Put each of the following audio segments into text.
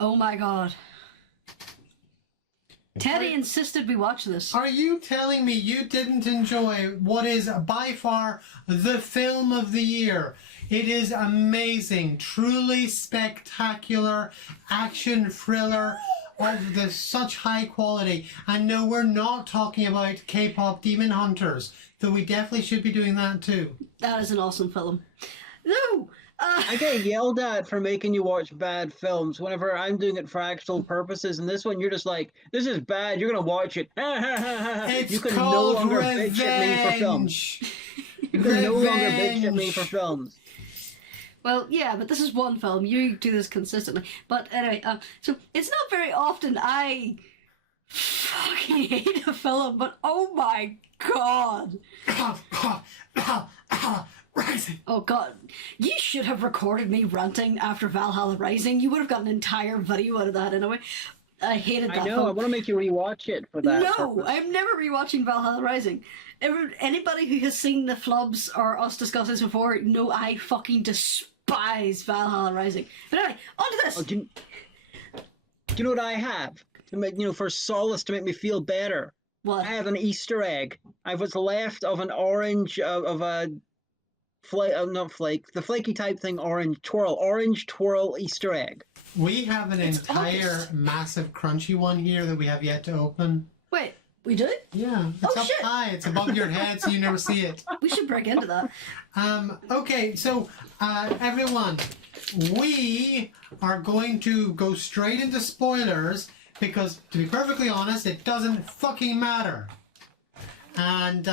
Oh my god. Teddy insisted we watch this. Are you telling me you didn't enjoy what is by far the film of the year? It is amazing, truly spectacular action thriller of such high quality. And no, we're not talking about K-pop Demon Hunters, though we definitely should be doing that too. That is an awesome film. No! I get yelled at for making you watch bad films whenever I'm doing it for actual purposes, and this one you're just like, this is bad, you're gonna watch it. It's You can no called longer revenge. bitch at me for films. You can no longer bitch at me for films. Well, yeah, but this is one film. You do this consistently. But anyway, so it's not very often I fucking hate a film, but oh my god. Rising. Oh god. You should have recorded me ranting after Valhalla Rising. You would have got an entire video out of that anyway. I hated that I know, film. I want to make you rewatch it for that No, purpose. I'm never rewatching Valhalla Rising. Anybody who has seen the flubs or us discuss this before, know I fucking despise Valhalla Rising. But anyway, on to this. Oh, do you know what I have? To make, for solace, to make me feel better. What? I have an Easter egg. I have what's left of an orange, of a flake, not flake, the flaky type thing, orange twirl Easter egg. We have an entire August. massive crunchy one here that we have yet to open. Wait, we do? Yeah, it's Oh, up shit. high. It's above your head, so you never see it. We should break into that. Okay, so everyone, we are going to go straight into spoilers because, to be perfectly honest, it doesn't fucking matter. And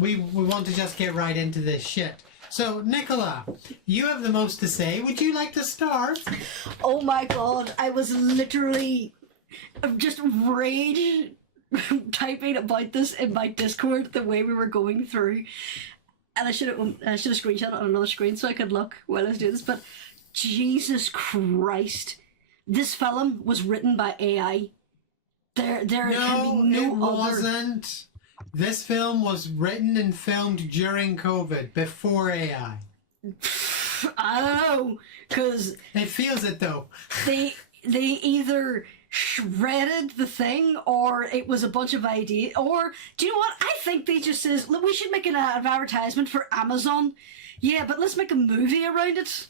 we want to just get right into this shit. So, Nicola, you have the most to say. Would you like to start? Oh my god, I was literally just rage typing about this in my Discord the way we were going through. And I should have screenshot it on another screen so I could look while I was doing this, but Jesus Christ. This film was written by AI. There can be No, it no other... wasn't. This film was written and filmed during COVID, before AI. I don't know, because It feels it though. they either shredded the thing or it was a bunch of ideas, or do you know what, I think they just says, look, we should make an advertisement for Amazon. Yeah, but let's make a movie around it.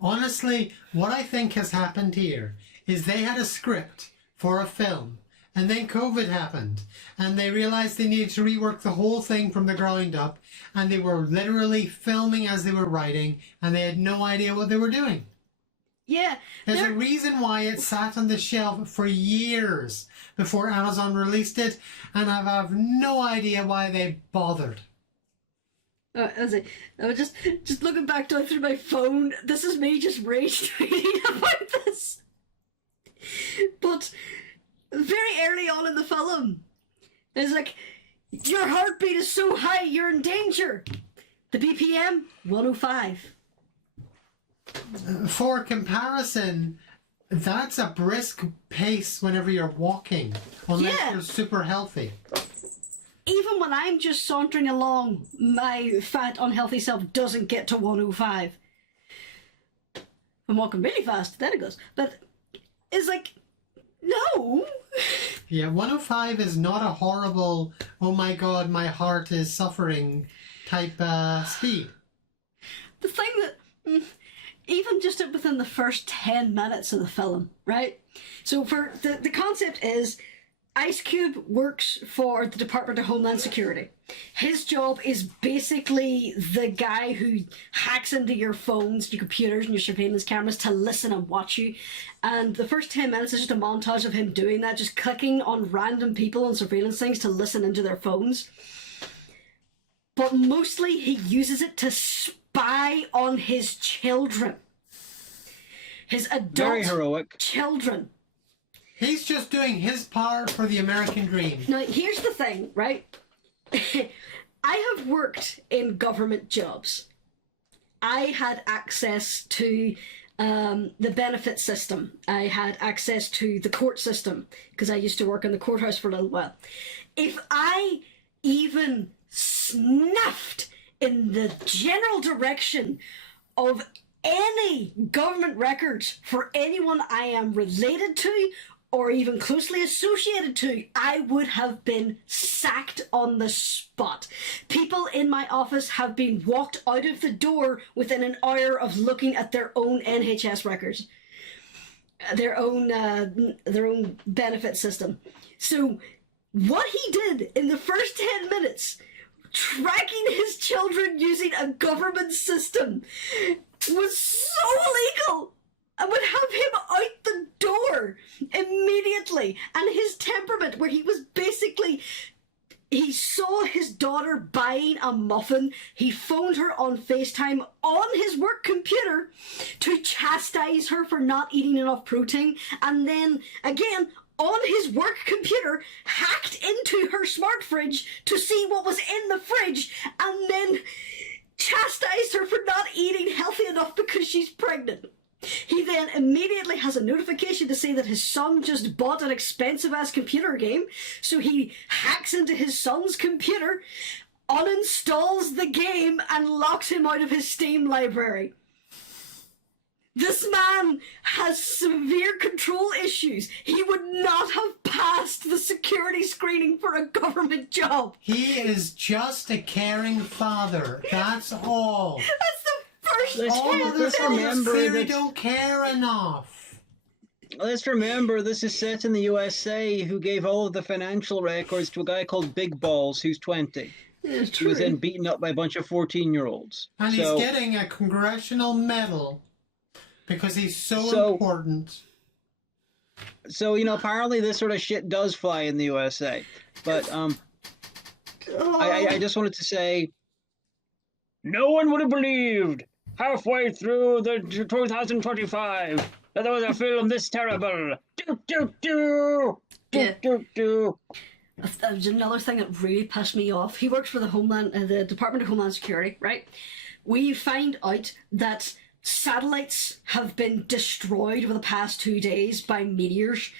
Honestly, what I think has happened here is they had a script for a film, and then COVID happened, and they realized they needed to rework the whole thing from the ground up, and they were literally filming as they were writing, and they had no idea what they were doing. Yeah, There's a reason why it sat on the shelf for years before Amazon released it, and I have no idea why they bothered. I was just looking back down through my phone. This is me just rage tweeting about this. But very early on in the film, it's like, your heartbeat is so high, you're in danger. The BPM, 105. For comparison, that's a brisk pace whenever you're walking, unless Yeah. you're super healthy. Even when I'm just sauntering along, my fat, unhealthy self doesn't get to 105. I'm walking really fast, then it goes. But it's like, no. Yeah, 105 is not a horrible, oh my god, my heart is suffering type speed. The thing that, even just within the first 10 minutes of the film, right? So for the concept is, Ice Cube works for the Department of Homeland Security. His job is basically the guy who hacks into your phones, your computers, and your surveillance cameras to listen and watch you. And the first 10 minutes is just a montage of him doing that, just clicking on random people on surveillance things to listen into their phones. But mostly he uses it to spy on his children. His adult Very heroic. children. He's just doing his part for the American dream. Now, here's the thing, right? I have worked in government jobs. I had access to the benefit system. I had access to the court system because I used to work in the courthouse for a little while. If I even sniffed in the general direction of any government records for anyone I am related to or even closely associated to, I would have been sacked on the spot. People in my office have been walked out of the door within an hour of looking at their own NHS records, their own benefit system. So what he did in the first 10 minutes, tracking his children using a government system, was so illegal and would have him out the door immediately. And his temperament, where he was basically, he saw his daughter buying a muffin, he phoned her on FaceTime on his work computer to chastise her for not eating enough protein, and then again on his work computer hacked into her smart fridge to see what was in the fridge, and then chastised her for not eating healthy enough because she's pregnant. He then immediately has a notification to say that his son just bought an expensive-ass computer game, so he hacks into his son's computer, uninstalls the game, and locks him out of his Steam library. This man has severe control issues. He would not have passed the security screening for a government job. He is just a caring father. That's all. That's the first All time of the remember they that- don't care enough. Let's remember this is set in the USA, who gave all of the financial records to a guy called Big Balls, who's 20. It's He was true. then beaten up by a bunch of 14-year-olds. And So- he's getting a congressional medal because he's so So- important. So, apparently this sort of shit does fly in the USA. But I just wanted to say, no one would have believed halfway through the 2025 that there was a film this terrible. Yeah. Do. That was another thing that really pissed me off. He works for the Department of Homeland Security, right? We find out that satellites have been destroyed over the past 2 days by meteors.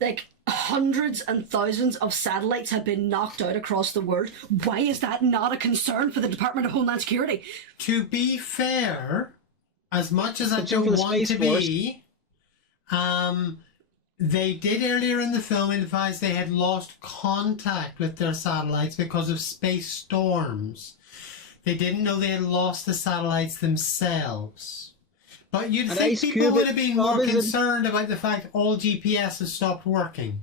Like, hundreds and thousands of satellites have been knocked out across the world. Why is that not a concern for the Department of Homeland Security? To be fair, as much as I Concern for don't the want Space to Force. be, they did earlier in the film advise they had lost contact with their satellites because of space storms. They didn't know they had lost the satellites themselves. But you'd And think Ice people Cube would have been more isn't- concerned about the fact all GPS has stopped working.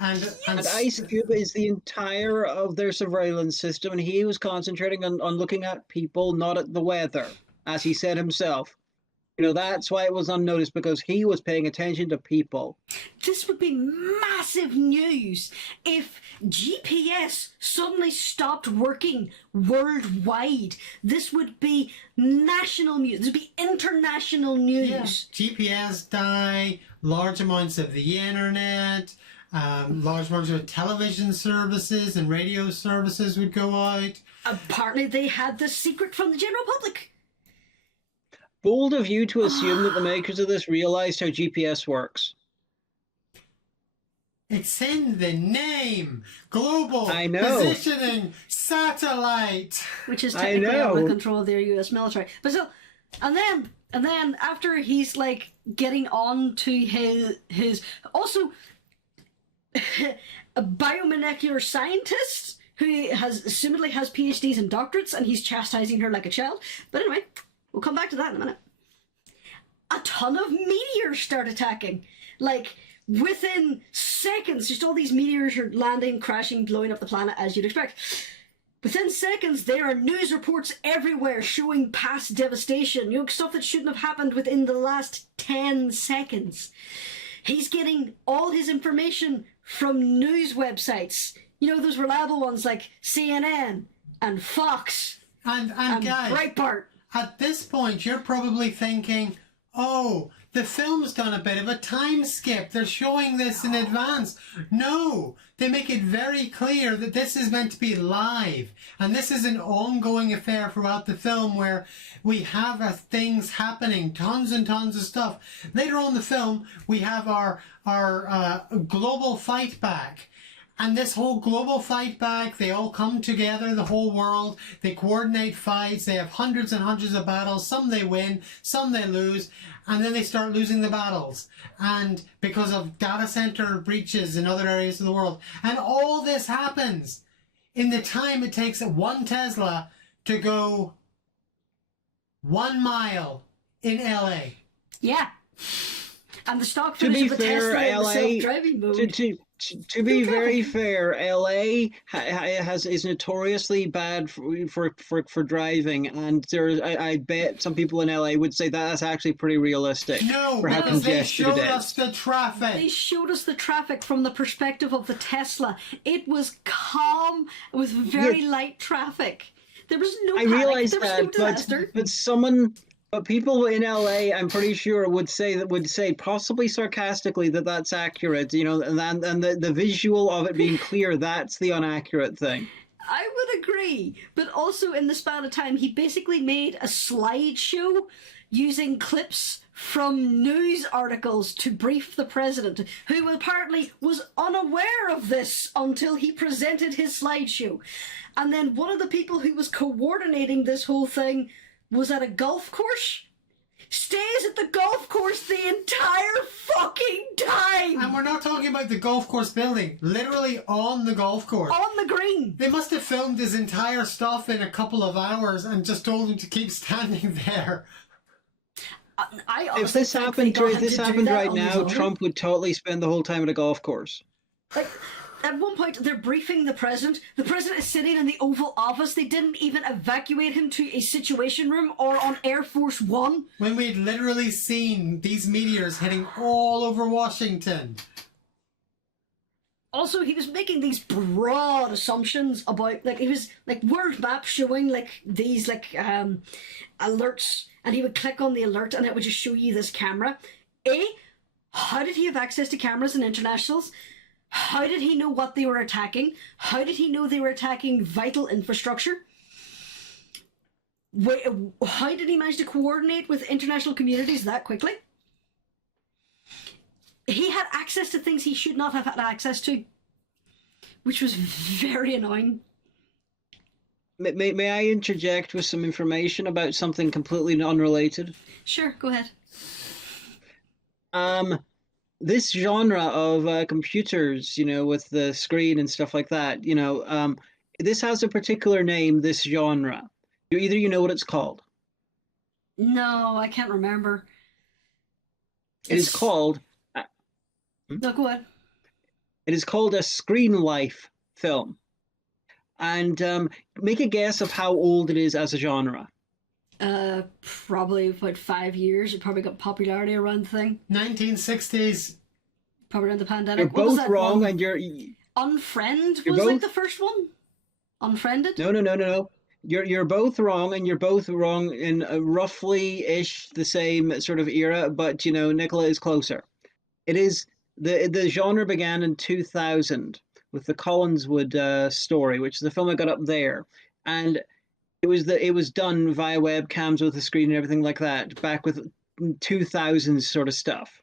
And Ice Cube is the entire of their surveillance system, and he was concentrating on looking at people, not at the weather, as he said himself. That's why it was unnoticed, because he was paying attention to people. This would be massive news if GPS suddenly stopped working worldwide. This would be national news. This would be international news. yeah, GPS die, large amounts of the internet, large amounts of television services and radio services would go out. Apparently they had this secret from the general public. Bold of you to assume that the makers of this realized how GPS works. It's in the name. Global I know. Positioning Satellite. Which is I technically under know. control of their US military. But so, and then after he's like getting on to his also a biomolecular scientist who assumedly has PhDs and doctorates, and he's chastising her like a child. But anyway, we'll come back to that in a minute. A ton of meteors start attacking. Like, within seconds, just all these meteors are landing, crashing, blowing up the planet as you'd expect. Within seconds, there are news reports everywhere showing past devastation. Stuff that shouldn't have happened within the last 10 seconds. He's getting all his information from news websites. Those reliable ones like CNN and Fox And and guys, Breitbart. at this point, you're probably thinking, oh, the film's done a bit of a time skip. They're showing this in advance. No, they make it very clear that this is meant to be live. And this is an ongoing affair throughout the film where we have things happening, tons and tons of stuff. Later on in the film, we have our global fight back. And this whole global fight back, they all come together, the whole world, they coordinate fights, they have hundreds and hundreds of battles, some they win, some they lose, and then they start losing the battles. And because of data center breaches in other areas of the world. And all this happens in the time it takes 1 Tesla to go 1 mile in LA. Yeah. And the stock To footage be of the fair, Tesla in the LA, self-driving mode. to be very fair, LA is notoriously bad for driving, and I bet some people in LA would say that's actually pretty realistic. No, for how because they congested showed it us is. the traffic. They showed us the traffic from the perspective of the Tesla. It was calm. It was very light traffic. There was no I panic. realize There was no that, disaster. but people in LA, I'm pretty sure, would say possibly sarcastically that that's accurate. You know, and the visual of it being clear, that's the inaccurate thing. I would agree, but also in the span of time, he basically made a slideshow using clips from news articles to brief the president, who apparently was unaware of this until he presented his slideshow. And then one of the people who was coordinating this whole thing was at a golf course. Stays at the golf course the entire fucking time! And we're not talking about the golf course building, literally on the golf course. On the green! They must have filmed his entire stuff in a couple of hours and just told him to keep standing there. If this happened right now, Trump would totally spend the whole time at a golf course. Like, at one point, they're briefing the president. The president is sitting in the Oval Office. They didn't even evacuate him to a situation room or on Air Force One. When we'd literally seen these meteors hitting all over Washington. Also, he was making these broad assumptions about, like, he was, like, world map showing, like, these, like, alerts, and he would click on the alert and it would just show you this camera. How did he have access to cameras and internationals? How did he know what they were attacking? How did he know they were attacking vital infrastructure? How did he manage to coordinate with international communities that quickly? He had access to things he should not have had access to, which was very annoying. May I interject with some information about something completely unrelated? Sure, go ahead. This genre of computers, you know, with the screen and stuff like that, you know, this has a particular name, this genre. Either you know what it's called. No, I can't remember. It is called... No, go ahead. It is called a screen life film. And make a guess of how old it is as a genre. Probably about 5 years. It probably got popularity around the thing. 1960s. Probably around the pandemic. You're What was both that wrong, one? and you're Unfriend You're was like both- the first one? Unfriended? no. You're both wrong, and you're both wrong in roughly-ish the same sort of era. But you know, Nicola is closer. It is the genre began in 2000 with the Collinswood story, which is the film I got up there, and it was done via webcams with a screen and everything like that, back with 2000s sort of stuff.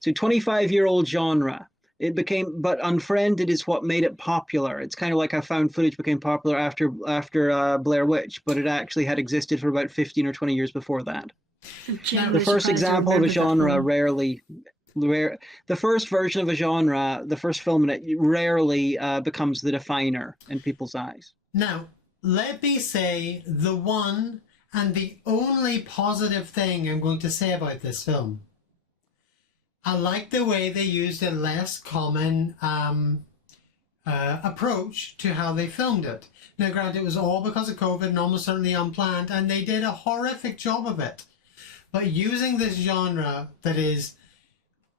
So 25-year-old genre. It became, but Unfriended is what made it popular. It's kind of like how found footage became popular after Blair Witch, but it actually had existed for about 15 or 20 years before that. The first example of a genre the first version of a genre, the first film in it, rarely becomes the definer in people's eyes. Now, let me say the one and the only positive thing I'm going to say about this film. I like the way they used a less common approach to how they filmed it. Now, granted, it was all because of COVID and almost certainly unplanned, and they did a horrific job of it. But using this genre that is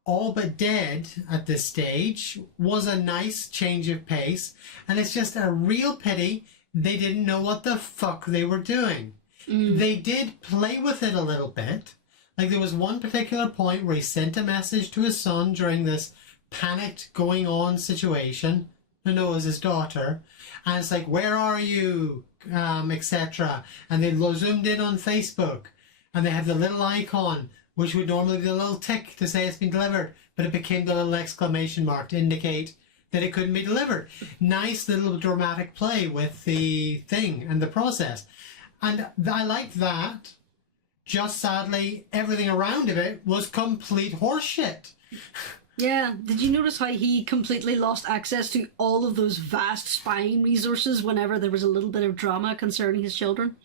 all but dead at this stage was a nice change of pace, and it's just a real pity they didn't know what the fuck they were doing. They did play with it a little bit. Like, there was one particular point where he sent a message to his son during this panicked going on situation. No, it was his daughter. And it's like, where are you? Etc. And they zoomed in on Facebook. And they had the little icon, which would normally be a little tick to say it's been delivered. But it became the little exclamation mark to indicate that it couldn't be delivered. Nice little dramatic play with the thing and the process. And I liked that. Just sadly, everything around of it was complete horseshit. Yeah, did you notice how he completely lost access to all of those vast spying resources whenever there was a little bit of drama concerning his children?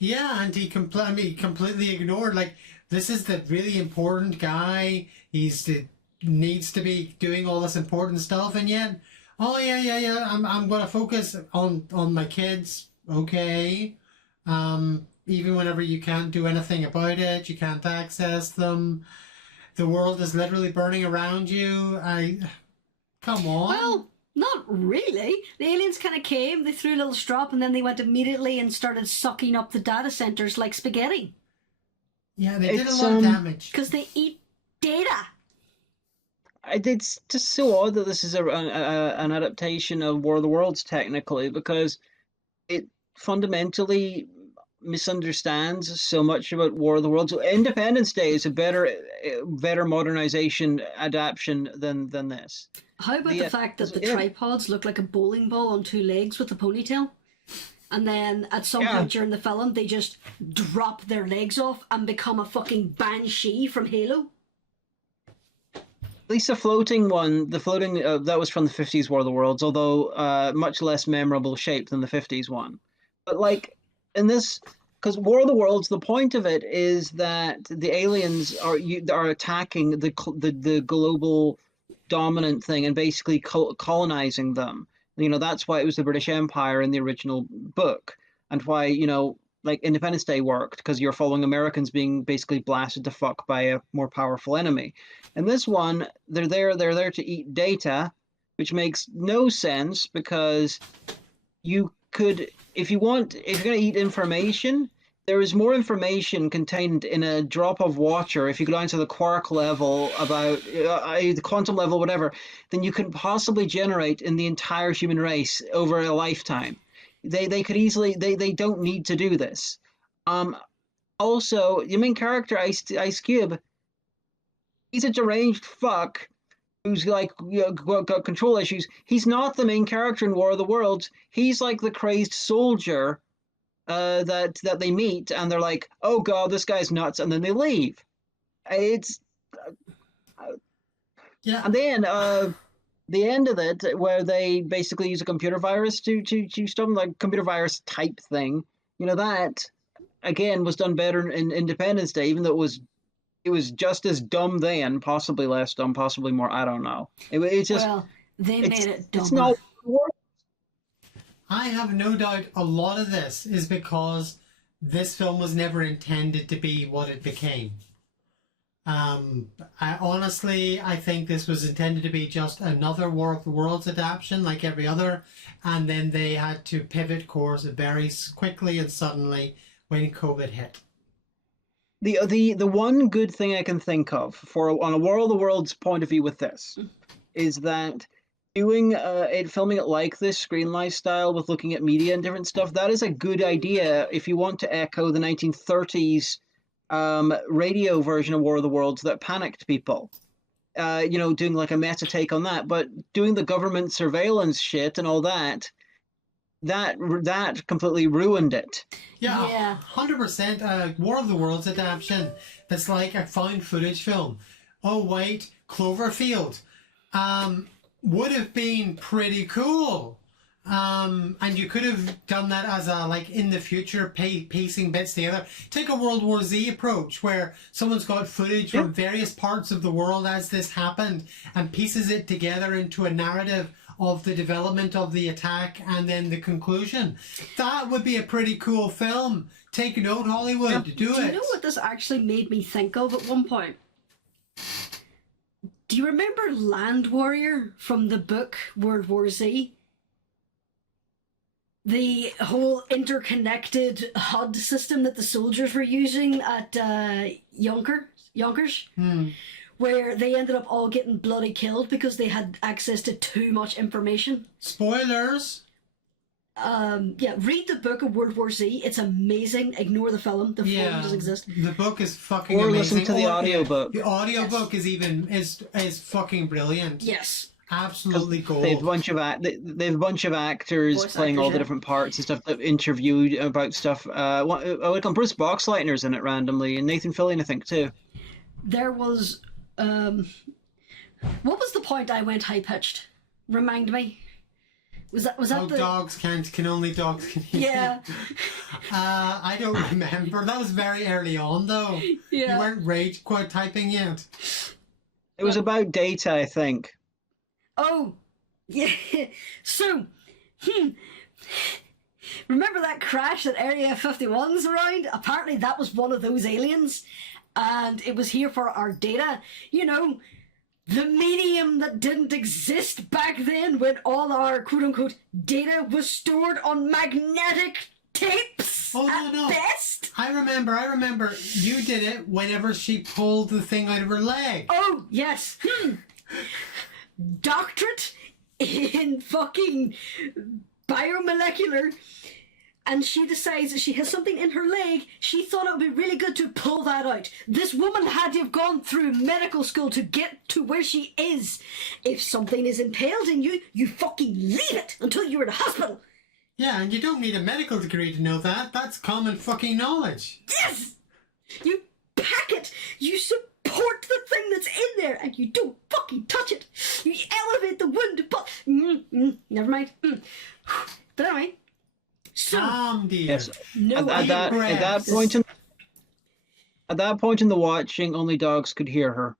Yeah, and he completely ignored, like, this is the really important guy. Needs to be doing all this important stuff, and yet, oh yeah, I'm going to focus on my kids. Okay. Even whenever you can't do anything about it, you can't access them. The world is literally burning around you. Come on. Well, not really. The aliens kind of came, they threw a little strop, and then they went immediately and started sucking up the data centers like spaghetti. Yeah, they did a lot of damage. Because they eat data. It's just so odd that this is an adaptation of War of the Worlds, technically, because it fundamentally misunderstands so much about War of the Worlds. Independence Day is a better modernization adaptation than this. How about the fact that the tripods look like a bowling ball on two legs with a ponytail? And then at some point during the film, they just drop their legs off and become a fucking banshee from Halo. At least the floating one, that was from the 50s War of the Worlds, although much less memorable shape than the 50s one. But like in this, because War of the Worlds, the point of it is that the aliens are attacking the global dominant thing and basically colonizing them. You know, that's why it was the British Empire in the original book, and why, you know, like Independence Day worked, because you're following Americans being basically blasted to fuck by a more powerful enemy. And this one, they're there to eat data, which makes no sense, because you could, if you're going to eat information, there is more information contained in a drop of water, if you go down to the quark level, about the quantum level, whatever, than you can possibly generate in the entire human race over a lifetime. They could easily, they don't need to do this. Also, the main character, Ice Cube, he's a deranged fuck who's like, you know, got control issues. He's not the main character in War of the Worlds. He's like the crazed soldier that they meet, and they're like, oh god, this guy's nuts, and then they leave. It's yeah. And then the end of it, where they basically use a computer virus to stop them, like computer virus type thing. You know, that again was done better in Independence Day, even though it was just as dumb then, possibly less dumb, possibly more. I don't know. It's just, well, they made it dumber. It's not. I have no doubt a lot of this is because this film was never intended to be what it became. I think this was intended to be just another War of the Worlds adaptation like every other, and then they had to pivot course very quickly and suddenly when COVID hit. The one good thing I can think of on a War of the Worlds point of view with this is that filming it like this, screen lifestyle, with looking at media and different stuff, that is a good idea if you want to echo the 1930s radio version of War of the Worlds that panicked people. You know, doing like a meta take on that, but doing the government surveillance shit and all that completely ruined it. Yeah, 100%. War of the Worlds adaptation that's like a found footage film. Oh wait, Cloverfield. Would have been pretty cool. And you could have done that as a, like, in the future, piecing bits together. Take a World War Z approach, where someone's got footage from various parts of the world as this happened and pieces it together into a narrative of the development of the attack and then the conclusion. That would be a pretty cool film. Take note, Hollywood. Do it. Do you know what this actually made me think of at one point? Do you remember Land Warrior from the book World War Z? The whole interconnected HUD system that the soldiers were using at Yonkers, where they ended up all getting bloody killed because they had access to too much information. Spoilers! Yeah, read the book of World War Z. It's amazing. Ignore the film. The film doesn't exist. The book is fucking or amazing. Listen to the audiobook. The audiobook is fucking brilliant. Yes. Absolutely gold. They have a bunch of they have a bunch of actors Voice playing actors, all the yeah. different parts and stuff that interviewed about stuff. Bruce Boxleitner's in it randomly, and Nathan Fillion, I think, too. There was, what was the point I went high pitched? Remind me. Was that the? Dogs can only dogs can hear. Yeah. I don't remember. That was very early on, though. Yeah. You weren't rage quite typing yet. It was about data, I think. Oh, yeah. So, remember that crash that Area 51's around? Apparently that was one of those aliens, and it was here for our data. You know, the medium that didn't exist back then when all our quote-unquote data was stored on magnetic tapes No. best. I remember. You did it whenever she pulled the thing out of her leg. Oh, yes. Doctorate in fucking biomolecular, and she decides that she has something in her leg. She thought it would be really good to pull that out. This woman had to have gone through medical school to get to where she is. If something is impaled in you, you fucking leave it until you're in a hospital. Yeah, and you don't need a medical degree to know that. That's common fucking knowledge. Yes! You pack it. You support the thing that's in there, and you don't fucking touch it. You elevate the wound, but never mind. But anyway, so Dear. Yes. no, At that point in the watching, only dogs could hear her.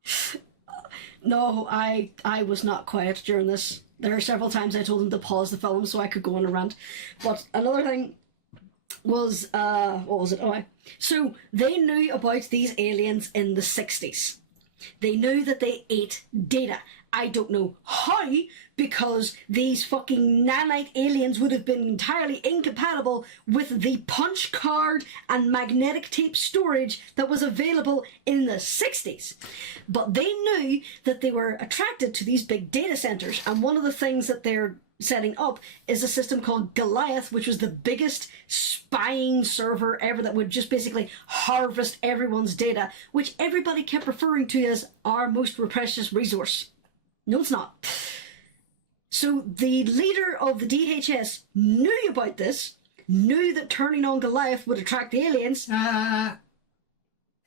no, I was not quiet during this. There are several times I told them to pause the film so I could go on a rant. But another thing was, what was it? So they knew about these aliens in the 60s. They knew that they ate data. I don't know how, because these fucking nanite aliens would have been entirely incompatible with the punch card and magnetic tape storage that was available in the 60s. But they knew that they were attracted to these big data centers, and one of the things that they're setting up is a system called Goliath, which was the biggest spying server ever that would just basically harvest everyone's data, which everybody kept referring to as our most precious resource. No, it's not. So the leader of the DHS knew about this, knew that turning on Goliath would attract the aliens. FBI.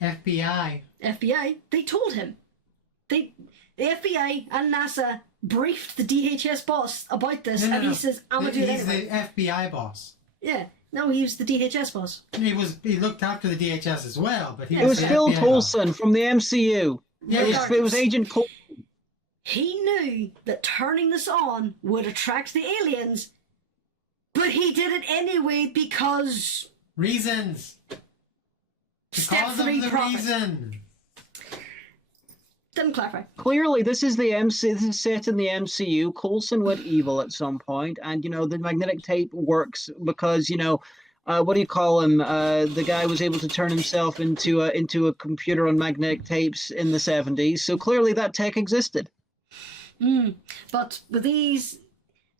FBI, they told him. The FBI and NASA briefed the DHS boss about this, and he says, I'm going to do it anyway. He's the FBI boss. Yeah, no, he was the DHS boss. He looked after the DHS as well, but It was the Phil FBI Coulson from the MCU. Yeah, it was Agent Coulson. He knew that turning this on would attract the aliens, but he did it anyway because... Reasons. Step Because of 3 the profit. reason. Didn't clarify. Clearly, this is set in the MCU. Coulson went evil at some point, and the magnetic tape works because what do you call him? The guy was able to turn himself into a computer on magnetic tapes in the 70s. So clearly, that tech existed. But with these,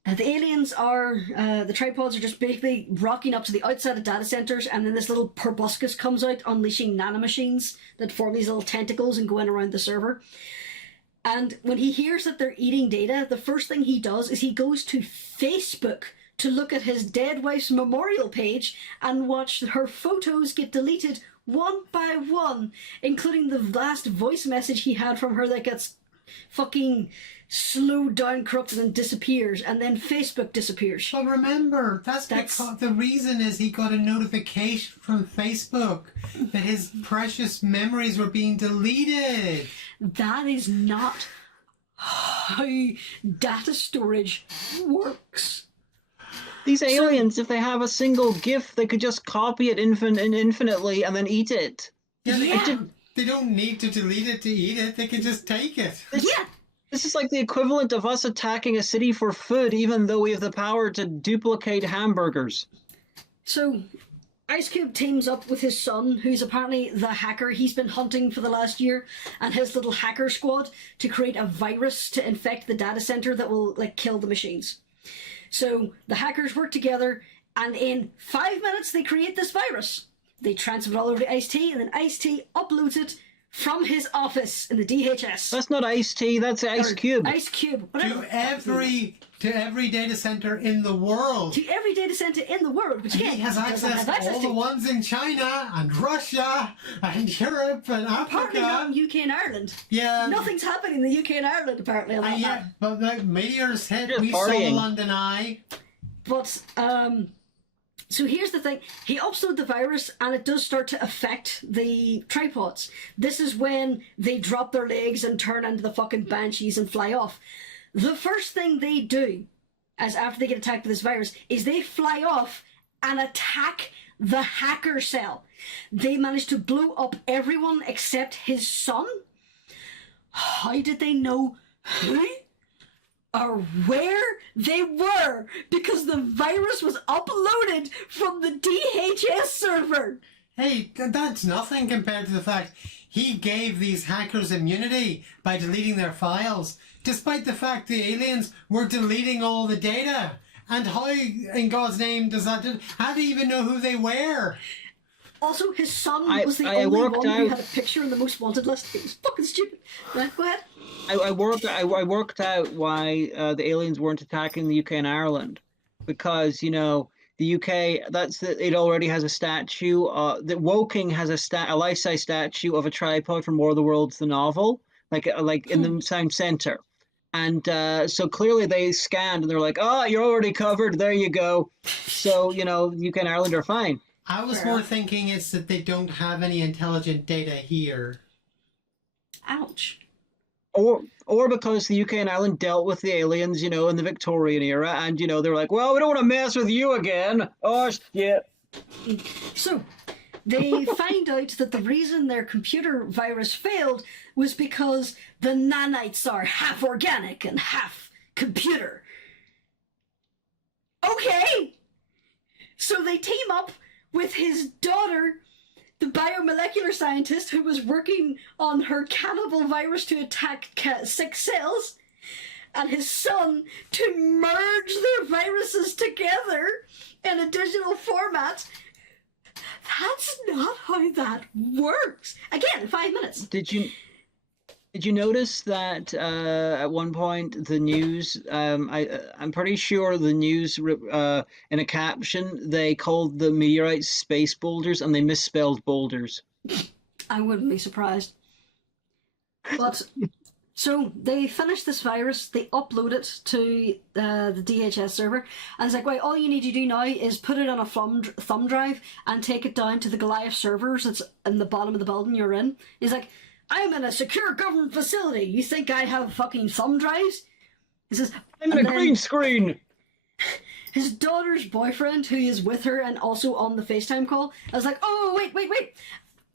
the aliens are, the tripods are just basically rocking up to the outside of data centers, and then this little proboscis comes out, unleashing nanomachines that form these little tentacles and go in around the server. And when he hears that they're eating data, the first thing he does is he goes to Facebook to look at his dead wife's memorial page and watch her photos get deleted one by one, including the last voice message he had from her that gets fucking slowed down, corrupted, and disappears, and then Facebook disappears. But remember, that's because the reason is he got a notification from Facebook that his precious memories were being deleted. That is not how data storage works. These aliens, if they have a single GIF, they could just copy it infinitely and then eat it. Yeah, they don't need to delete it to eat it. They can just take it. Yeah. This is like the equivalent of us attacking a city for food, even though we have the power to duplicate hamburgers. So, Ice Cube teams up with his son, who's apparently the hacker he's been hunting for the last year, and his little hacker squad to create a virus to infect the data center that will, kill the machines. So, the hackers work together, and in 5 minutes they create this virus. They transfer it all over to Ice-T, and then Ice-T uploads it from his office in the DHS. That's not iced tea. That's Ice Cube. Ice Cube. Whatever. To every data center in the world. To every data center in the world, which again He has access to all the ones in China and Russia and Europe and apparently not Africa. in UK and Ireland. Yeah. Nothing's happening in the UK and Ireland apparently. Yeah, but like meteors hit, Just we saw the partying. London Eye. But so here's the thing. He uploaded the virus and it does start to affect the tripods. This is when they drop their legs and turn into the fucking banshees and fly off. The first thing they do, as after they get attacked by this virus, is they fly off and attack the hacker cell. They manage to blow up everyone except his son. How did they know who or where they were? Because the virus was uploaded from the DHS server. Hey, that's nothing compared to the fact he gave these hackers immunity by deleting their files, despite the fact the aliens were deleting all the data. And how, in God's name, does that... How do you even know who they were? Also, his son was the only one who had a picture on the most wanted list. It was fucking stupid. Right, go ahead. I worked out why the aliens weren't attacking the UK and Ireland, because the UK it already has a statue. The Woking has a life-size statue of a tripod from War of the Worlds, the novel, like in the same center, and so clearly they scanned and they're like, oh, you're already covered. There you go. So UK and Ireland are fine. I was more thinking it's that they don't have any intelligent data here. Ouch. Or because the UK and Ireland dealt with the aliens, in the Victorian era, and they're like, well, we don't want to mess with you again. Oh shit. So they find out that the reason their computer virus failed was because the nanites are half organic and half computer. Okay. So they team up with his daughter, the biomolecular scientist who was working on her cannibal virus to attack sick cells, and his son to merge their viruses together in a digital format. That's not how that works. Again, in 5 minutes. Did you notice that at one point the news? I'm pretty sure the news in a caption they called the meteorites space boulders and they misspelled boulders. I wouldn't be surprised. But so they finish this virus, they upload it to the DHS server, and it's like, wait, all you need to do now is put it on a thumb drive and take it down to the Goliath servers that's in the bottom of the building you're in. He's like, I'm in a secure government facility. You think I have fucking thumb drives? He says, I'm in a green screen. His daughter's boyfriend, who is with her and also on the FaceTime call, I was like, oh, wait.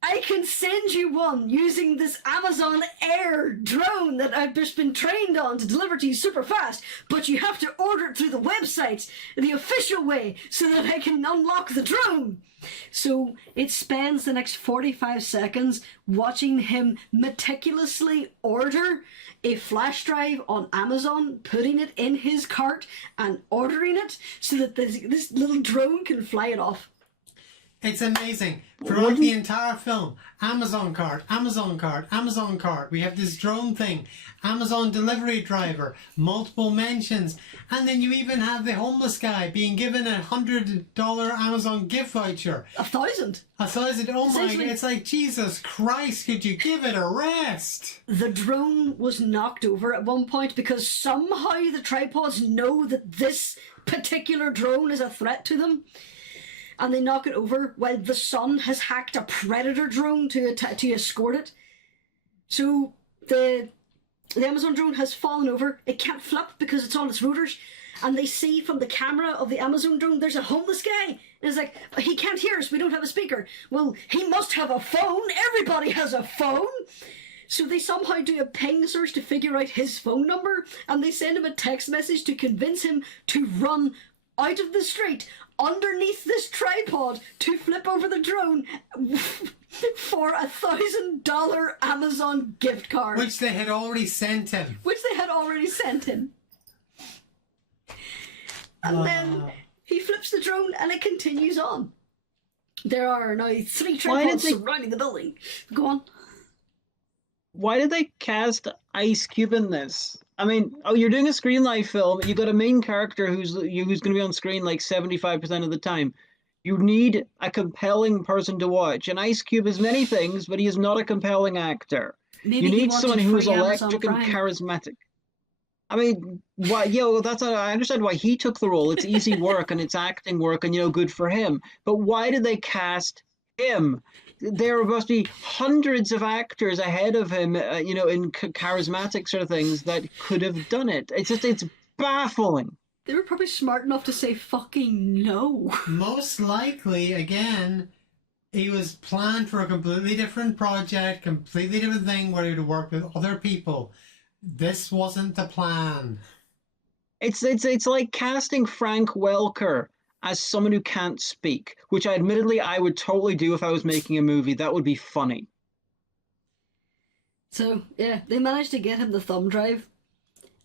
I can send you one using this Amazon Air drone that I've just been trained on to deliver to you super fast, but you have to order it through the website the official way so that I can unlock the drone. So it spends the next 45 seconds watching him meticulously order a flash drive on Amazon, putting it in his cart and ordering it so that this little drone can fly it off. It's amazing. Throughout the entire film, Amazon cart, Amazon cart, Amazon cart. We have this drone thing, Amazon delivery driver, multiple mentions, and then you even have the homeless guy being given $100 Amazon gift voucher. 1,000. 1,000. Oh my! It's like, Jesus Christ! Could you give it a rest? The drone was knocked over at one point because somehow the tripods know that this particular drone is a threat to them. And they knock it over while the son has hacked a predator drone to escort it. So the Amazon drone has fallen over. It can't flip because it's on its rotors. And they see from the camera of the Amazon drone, there's a homeless guy. And it's like, he can't hear us, we don't have a speaker. Well, he must have a phone. Everybody has a phone. So they somehow do a ping search to figure out his phone number. And they send him a text message to convince him to run out of the street underneath this tripod to flip over the drone for $1,000 Amazon gift card. Which they had already sent him. And then he flips the drone and it continues on. There are now 3 tripods surrounding the building. Go on. why did they cast Ice Cube in this? I mean, oh, you're doing a screen life film. You got a main character who's going to be on screen like 75% of the time. You need a compelling person to watch. And Ice Cube is many things, but he is not a compelling actor. Maybe You he need someone wanted who is free Amazon electric and Prime. charismatic. I mean, why? I understand why he took the role. It's easy work and it's acting work, and good for him. But why did they cast him? There must be hundreds of actors ahead of him, in charismatic sort of things that could have done it. It's baffling. They were probably smart enough to say fucking no. Most likely, again, he was planned for a completely different project, completely different thing where he would work with other people. This wasn't the plan. It's like casting Frank Welker as someone who can't speak, which I would totally do if I was making a movie. That would be funny. So, yeah, they managed to get him the thumb drive,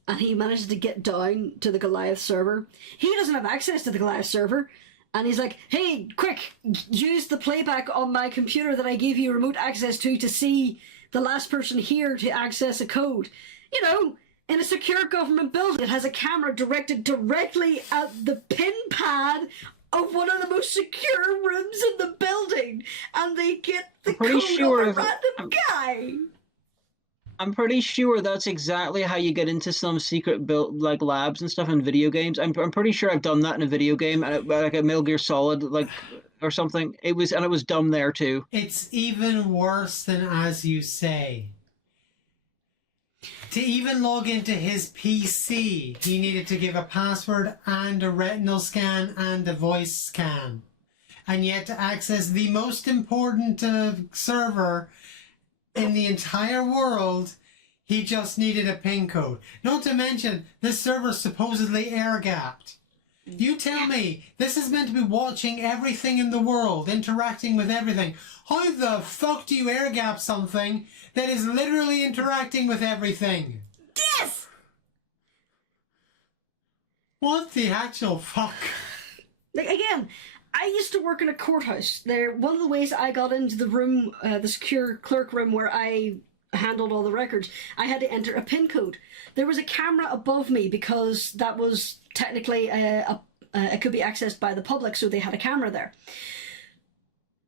and he manages to get down to the Goliath server. He doesn't have access to the Goliath server, and he's like, hey, quick, use the playback on my computer that I gave you remote access to see the last person here to access a code. In a secure government building, it has a camera directed directly at the pin pad of one of the most secure rooms in the building, and they get the code of a random guy. I'm pretty sure that's exactly how you get into some secret built like labs and stuff in video games. I'm pretty sure I've done that in a video game, like a Metal Gear Solid, or something. It was dumb there too. It's even worse than as you say. To even log into his PC, he needed to give a password and a retinal scan and a voice scan. And yet to access the most important server in the entire world, he just needed a PIN code. Not to mention, this server's supposedly air-gapped. You tell me, this is meant to be watching everything in the world, interacting with everything. How the fuck do you air-gap something that is literally interacting with everything? Yes! What the actual fuck? Again, I used to work in a courthouse. One of the ways I got into the room, the secure clerk room where I handled all the records, I had to enter a PIN code. There was a camera above me because that was technically it could be accessed by the public, so they had a camera there.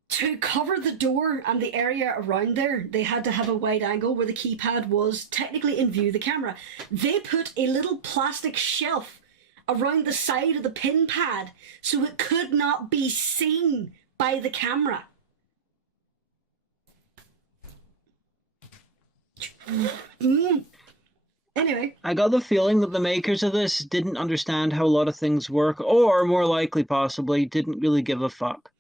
To cover the door and the area around there, they had to have a wide angle where the keypad was technically in view of the camera. They put a little plastic shelf around the side of the pin pad so it could not be seen by the camera. Anyway. I got the feeling that the makers of this didn't understand how a lot of things work, or more likely, possibly, didn't really give a fuck.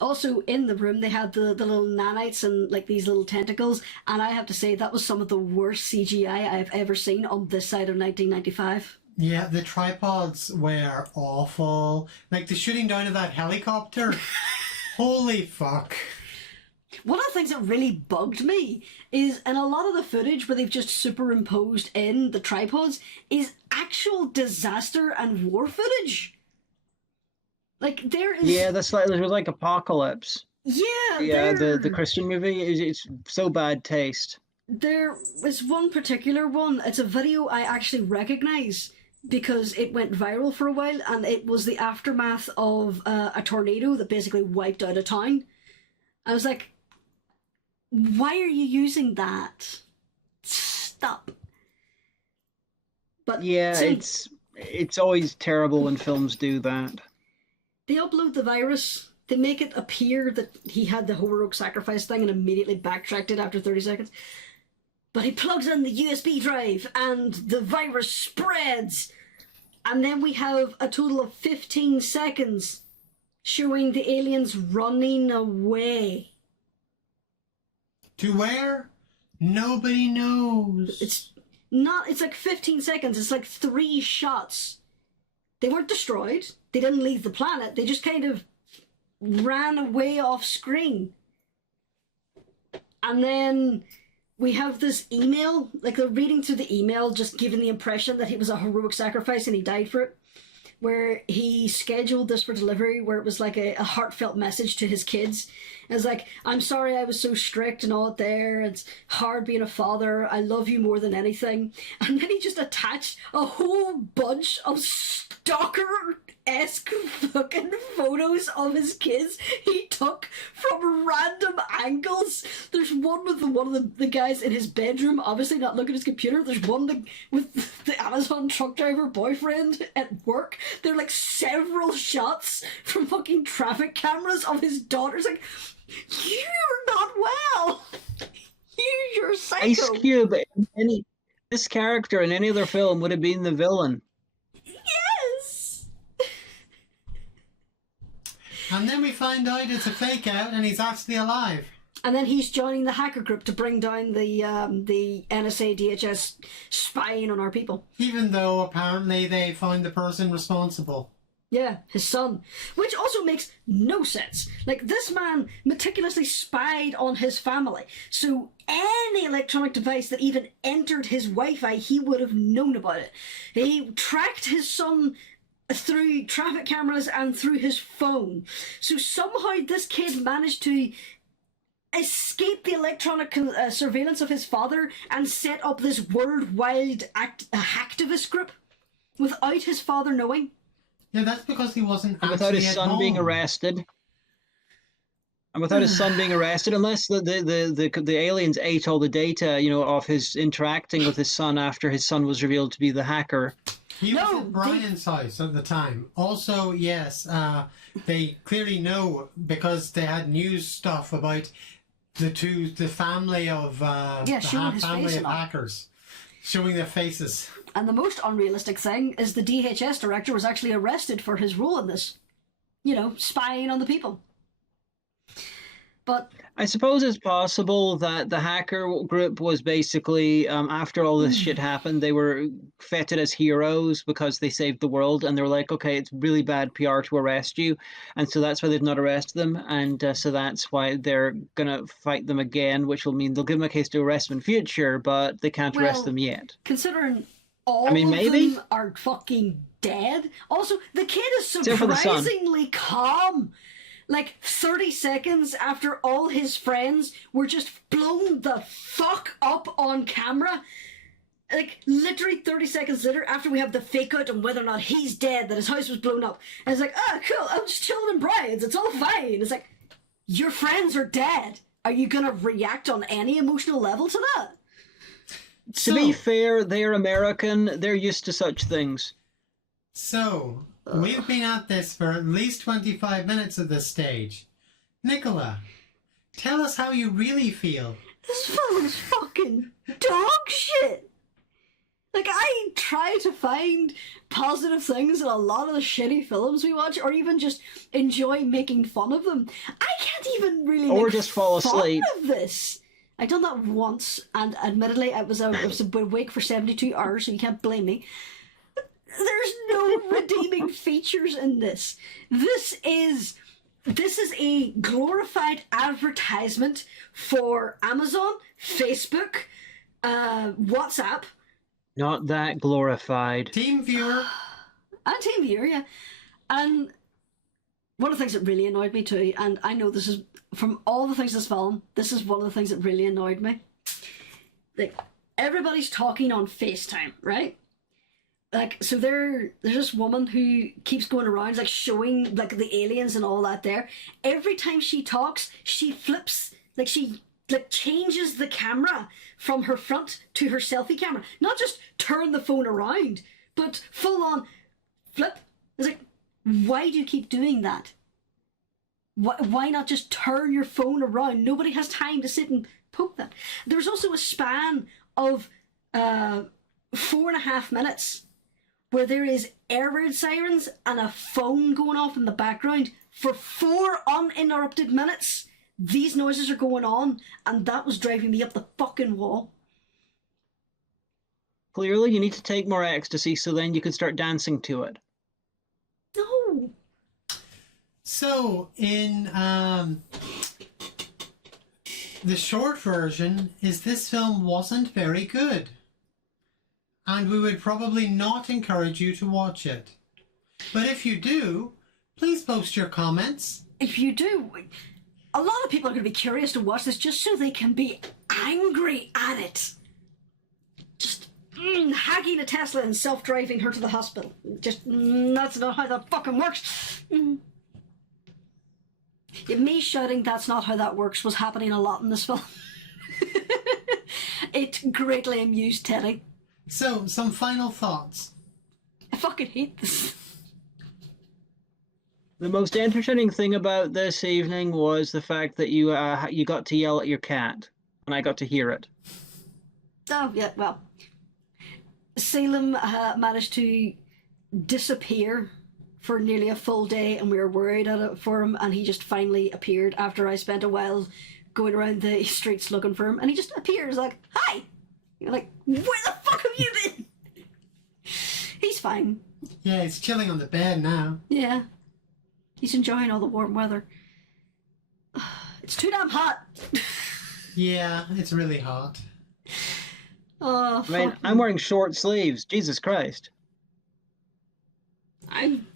Also, in the room, they had the little nanites and like these little tentacles, and I have to say that was some of the worst CGI I've ever seen on this side of 1995. Yeah, the tripods were awful. Like the shooting down of that helicopter. Holy fuck. One of the things that really bugged me is in a lot of the footage where they've just superimposed in the tripods is actual disaster and war footage. Like there is... Yeah, there was like Apocalypse. Yeah, the Christian movie, it's so bad taste. There was one particular one, it's a video I actually recognise because it went viral for a while, and it was the aftermath of a tornado that basically wiped out a town. I was like, why are you using that? Stop. But yeah, it's always terrible when films do that. They upload the virus, they make it appear that he had the heroic sacrifice thing and immediately backtracked it after 30 seconds. But he plugs in the USB drive and the virus spreads. And then we have a total of 15 seconds showing the aliens running away. To where? Nobody knows. It's like 15 seconds. It's like 3 shots. They weren't destroyed. They didn't leave the planet. They just kind of ran away off screen. And then we have this email, like they're reading through the email, just giving the impression that it was a heroic sacrifice and he died for it, where he scheduled this for delivery, where it was like a heartfelt message to his kids. It's like, I'm sorry I was so strict and all there. It's hard being a father. I love you more than anything. And then he just attached a whole bunch of stalker-esque fucking photos of his kids he took from random angles. There's one with one of the guys in his bedroom, obviously not looking at his computer. There's one with the Amazon truck driver boyfriend at work. There are like several shots from fucking traffic cameras of his daughter's like, you're not well. You're psycho. Ice Cube, this character in any other film would have been the villain. Yes. And then we find out it's a fake out and he's actually alive. And then he's joining the hacker group to bring down the NSA DHS spying on our people. Even though apparently they found the person responsible. Yeah, his son. Which also makes no sense. Like, this man meticulously spied on his family. So any electronic device that even entered his Wi-Fi, he would have known about it. He tracked his son through traffic cameras and through his phone. So somehow this kid managed to escape the electronic surveillance of his father and set up this worldwide hacktivist group without his father knowing. Yeah, that's because he wasn't and without his son being arrested. And without his son being arrested, unless the aliens ate all the data, you know, of his interacting with his son after his son was revealed to be the hacker. He was at Brian's house at the time. Also, yes, they clearly know because they had news stuff about the family of family of hackers showing their faces. And the most unrealistic thing is the DHS director was actually arrested for his role in this. You know, spying on the people. But I suppose it's possible that the hacker group was basically, after all this shit happened, they were feted as heroes because they saved the world, and they were like, okay, it's really bad PR to arrest you, and so that's why they've not arrested them, and so that's why they're going to fight them again, which will mean they'll give them a case to arrest them in future, but they can't arrest them yet. Considering all of them are fucking dead. Also, the kid is surprisingly calm. Like, 30 seconds after all his friends were just blown the fuck up on camera. Like, literally 30 seconds later, after we have the fake out on whether or not he's dead, that his house was blown up. And it's like, oh, cool, I'm just chilling in Brian's, it's all fine. It's like, your friends are dead. Are you gonna react on any emotional level to that? To be fair, they're American. They're used to such things. So, we've been at this for at least 25 minutes at this stage. Nicola, tell us how you really feel. This film is fucking dog shit. Like, I try to find positive things in a lot of the shitty films we watch, or even just enjoy making fun of them. I can't even really or just fall asleep of this. I done that once, and admittedly, I was awake for 72 hours, so you can't blame me. There's no redeeming features in this. This is a glorified advertisement for Amazon, Facebook, WhatsApp. Not that glorified. TeamViewer. And TeamViewer, yeah. And one of the things that really annoyed me too, and I know this is, from all the things in this film, this is one of the things that really annoyed me. Like, everybody's talking on FaceTime, right? Like, so there's this woman who keeps going around, like, showing, like, the aliens and all that there. Every time she talks, she flips, like, she, like, changes the camera from her front to her selfie camera. Not just turn the phone around, but full on flip. It's like, why do you keep doing that? Why not just turn your phone around? Nobody has time to sit and poke that. There's also a span of 4.5 minutes where there is air raid sirens and a phone going off in the background for 4 uninterrupted minutes. These noises are going on, and that was driving me up the fucking wall. Clearly, you need to take more ecstasy so then you can start dancing to it. No. So, in the short version is this film wasn't very good. And we would probably not encourage you to watch it. But if you do, please post your comments. If you do, a lot of people are going to be curious to watch this just so they can be angry at it. Just hacking a Tesla and self-driving her to the hospital. Just, that's not how that fucking works. Yeah, me shouting "that's not how that works" was happening a lot in this film. It greatly amused Teddy. So, some final thoughts. I fucking hate this. The most entertaining thing about this evening was the fact that you got to yell at your cat, and I got to hear it. Oh, yeah, well. Salem managed to disappear for nearly a full day, and we were worried for him, and he just finally appeared after I spent a while going around the streets looking for him, and he just appears like, "Hi!" You're like, "Where the fuck have you been?" He's fine. Yeah, he's chilling on the bed now. Yeah. He's enjoying all the warm weather. It's too damn hot. Yeah, it's really hot. Oh, I mean, I'm wearing short sleeves. Jesus Christ. I'm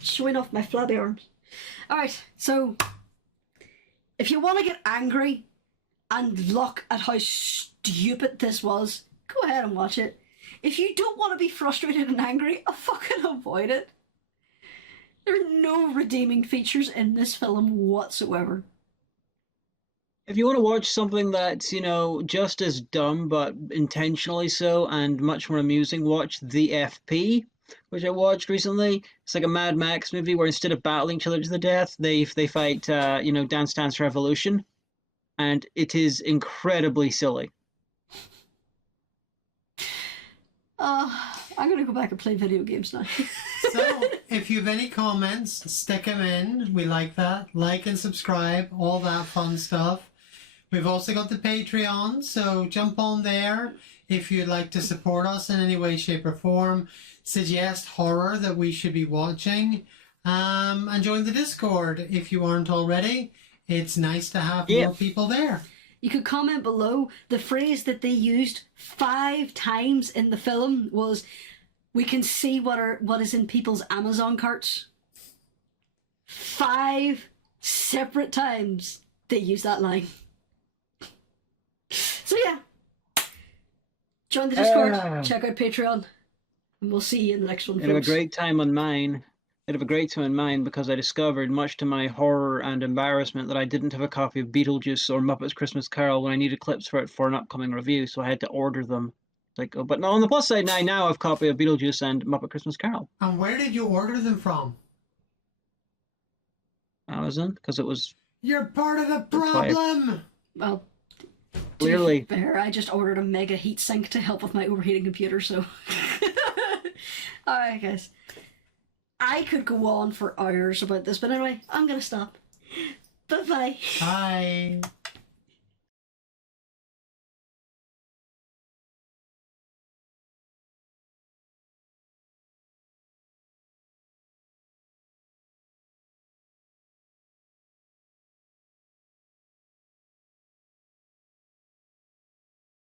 showing off my flabby arms. Alright, so if you want to get angry and look at how stupid this was, go ahead and watch it. If you don't want to be frustrated and angry, fucking avoid it. There are no redeeming features in this film whatsoever. If you want to watch something that's, just as dumb but intentionally so and much more amusing, watch The FP, which I watched recently. It's like a Mad Max movie where instead of battling each other to the death, they fight, Dance Dance Revolution. And it is incredibly silly. I'm going to go back and play video games now. So, if you have any comments, stick them in. We like that. Like and subscribe, all that fun stuff. We've also got the Patreon, so jump on there if you'd like to support us in any way, shape, or form. Suggest horror that we should be watching. And join the Discord if you aren't already. It's nice to have more people there. You could comment below. The phrase that they used 5 times in the film was, "We can see what is in people's Amazon carts." 5 separate times they used that line. So yeah, join the Discord, check out Patreon, and we'll see you in the next one. I'd have a great time on mine. I'd have a great time in mine because I discovered, much to my horror and embarrassment, that I didn't have a copy of Beetlejuice or Muppets Christmas Carol when I needed clips for it for an upcoming review, so I had to order them. Like, but no, on the plus side, I now have a copy of Beetlejuice and Muppet Christmas Carol. And where did you order them from? Amazon, because it was... You're part of the problem! Well, clearly. to be fair, I just ordered a mega heatsink to help with my overheating computer, so... Alright, guys. I could go on for hours about this, but anyway, I'm gonna stop. Bye-bye. Bye.